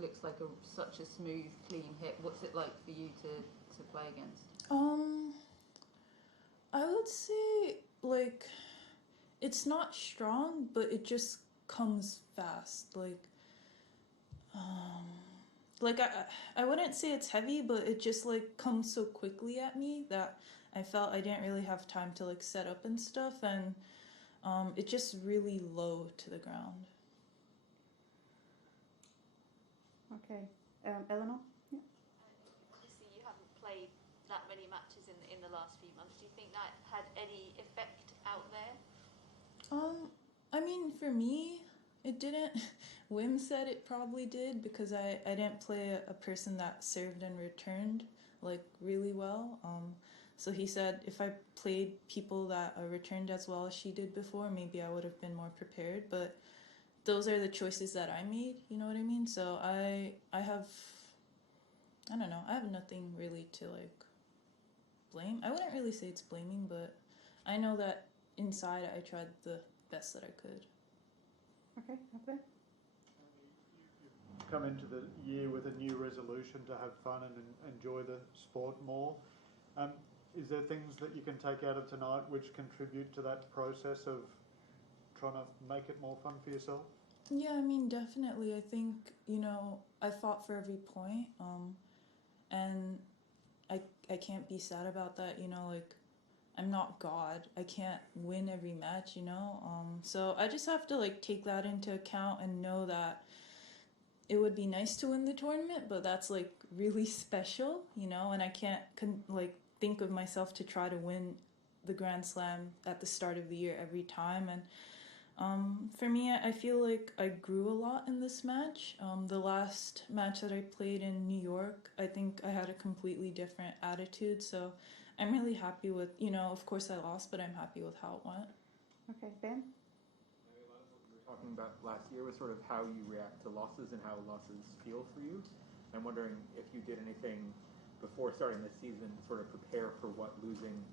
looks like such a smooth, clean hit. What's it like for you to play against? I would say, like, it's not strong, but it just comes fast. Like I wouldn't say it's heavy, but it just like comes so quickly at me that I felt I didn't really have time to like set up and stuff, and it's just really low to the ground. Okay, Eleanor? Yeah. Obviously, you haven't played that many matches in the last few months. Do you think that had any effect out there? I mean, for me, it didn't. Wim said it probably did because I didn't play a person that served and returned like really well. So he said if I played people that returned as well as she did before, maybe I would have been more prepared. But those are the choices that I made. You know what I mean? So I don't know. I have nothing really to like blame. I wouldn't really say it's blaming, but I know that inside I tried the best that I could. Okay, up there. You've come into the year with a new resolution to have fun and enjoy the sport more. Is there things that you can take out of tonight which contribute to that process of trying to make it more fun for yourself? Yeah, I mean, definitely. I think, I fought for every point, and I can't be sad about that, like, I'm not God. I can't win every match, So I just have to, like, take that into account and know that it would be nice to win the tournament, but that's, like, really special, and I can't, think of myself to try to win the Grand Slam at the start of the year every time, and for me, I feel like I grew a lot in this match. The last match that I played in New York, I think I had a completely different attitude. So I'm really happy with, of course I lost, but I'm happy with how it went. Okay, Ben? A lot of what we were talking about last year was sort of how you react to losses and how losses feel for you. I'm wondering if you did anything before starting this season to sort of prepare for what losing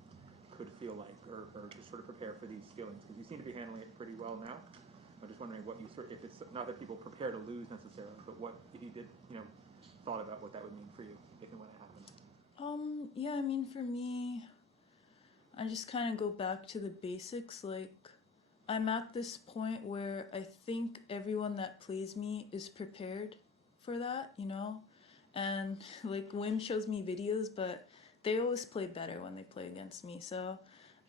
could feel like, or just sort of prepare for these feelings, because you seem to be handling it pretty well now. I'm just wondering what you if it's not that people prepare to lose necessarily, but what if you did, thought about what that would mean for you if and when it happened. Yeah, I mean, for me, I just kind of go back to the basics. Like, I'm at this point where I think everyone that plays me is prepared for that, and like Wim shows me videos, but they always play better when they play against me. So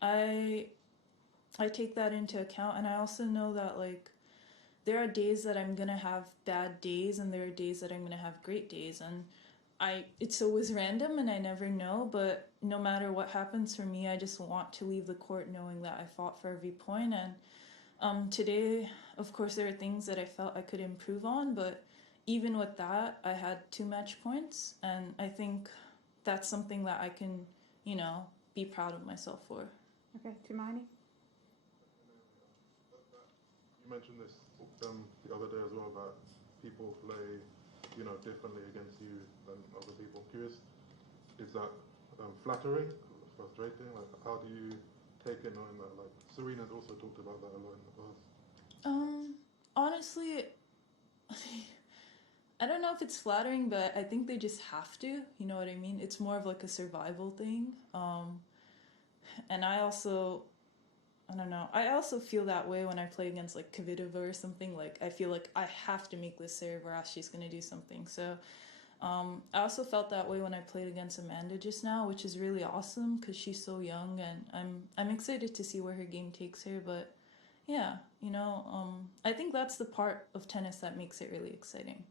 I take that into account, and I also know that like there are days that I'm gonna have bad days and there are days that I'm gonna have great days, and it's always random and I never know, but no matter what happens for me, I just want to leave the court knowing that I fought for every point. And today, of course, there are things that I felt I could improve on, but even with that, I had 2 match points, and I think that's something that I can, be proud of myself for. Okay, Tumaini? You mentioned this the other day as well, about people play, differently against you than other people. Curious, is that flattering, frustrating? Like, how do you take it knowing that? Like, Serena's also talked about that a lot in the past. Honestly, I don't know if it's flattering, but I think they just have to, you know what I mean? It's more of like a survival thing. And I don't know, I also feel that way when I play against like Kvitova or something. Like, I feel like I have to make this serve or else she's going to do something. So I also felt that way when I played against Amanda just now, which is really awesome because she's so young, and I'm excited to see where her game takes her. But yeah, I think that's the part of tennis that makes it really exciting.